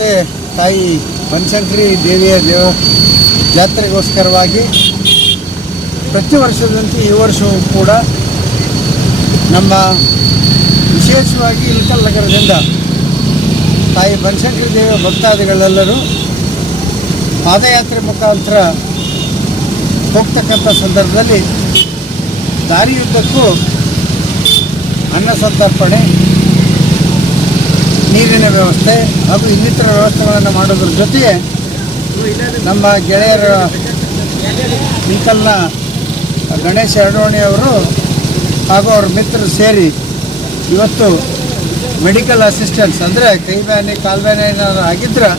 ಮತ್ತು ತಾಯಿ ಬನಶಂಕರಿ ದೇವಿಯ ಜಾತ್ರೆಗೋಸ್ಕರವಾಗಿ ಪ್ರತಿ ವರ್ಷದಂತೆ ಈ ವರ್ಷವೂ ಕೂಡ ನಮ್ಮ ವಿಶೇಷವಾಗಿ ಇಳಕಲ್ ನಗರದಿಂದ ತಾಯಿ ಬನಶಂಕರಿ ದೇವಿಯ ಭಕ್ತಾದಿಗಳೆಲ್ಲರೂ ಪಾದಯಾತ್ರೆ ಮುಖಾಂತರ ಹೋಗ್ತಕ್ಕಂಥ ಸಂದರ್ಭದಲ್ಲಿ ದಾರಿಯುದ್ದಕ್ಕೂ ಅನ್ನ ಸಂತರ್ಪಣೆ, ನೀರಿನ ವ್ಯವಸ್ಥೆ ಹಾಗೂ ಇನ್ನಿತರ ವ್ಯವಸ್ಥೆಗಳನ್ನು ಮಾಡೋದ್ರ ಜೊತೆಗೆ ನಮ್ಮ ಗೆಳೆಯರ ಇಳಕಲ್ನ ಗಣೇಶ ಎರಡೋಣಿಯವರು ಹಾಗೂ ಅವ್ರ ಮಿತ್ರರು ಸೇರಿ ಇವತ್ತು ಮೆಡಿಕಲ್ ಅಸಿಸ್ಟೆನ್ಸ್ ಅಂದರೆ ಕೈ ಬ್ಯಾನೆ ಕಾಲು ಬ್ಯಾನೆ ಏನಾದ್ರು ಆಗಿದ್ರೆ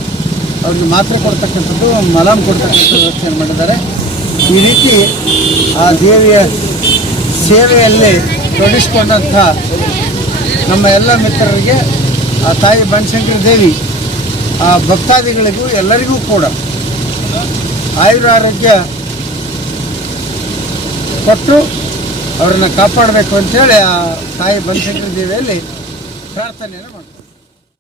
ಅವ್ರಿಗೆ ಮಾತ್ರೆ ಕೊಡ್ತಕ್ಕಂಥದ್ದು, ಮಲಮ್ ಕೊಡ್ತಕ್ಕಂಥ ವ್ಯವಸ್ಥೆಯನ್ನು ಮಾಡಿದ್ದಾರೆ. ಈ ರೀತಿ ಆ ದೇವಿಯ ಸೇವೆಯಲ್ಲಿ ತೊಡಗಿಸ್ಕೊಂಡಂಥ ನಮ್ಮ ಎಲ್ಲ ಮಿತ್ರರಿಗೆ ಆ ತಾಯಿ ಬನಶಂಕರಿ ದೇವಿ ಆ ಭಕ್ತಾದಿಗಳಿಗೂ ಎಲ್ಲರಿಗೂ ಕೂಡ ಆಯುರಾರೋಗ್ಯ ಕೊಟ್ಟು ಅವರನ್ನು ಕಾಪಾಡಬೇಕು ಅಂಥೇಳಿ ಆ ತಾಯಿ ಬನಶಂಕರಿ ದೇವಿಯಲ್ಲಿ ಪ್ರಾರ್ಥನೆಯನ್ನು ಮಾಡ್ತಾರೆ.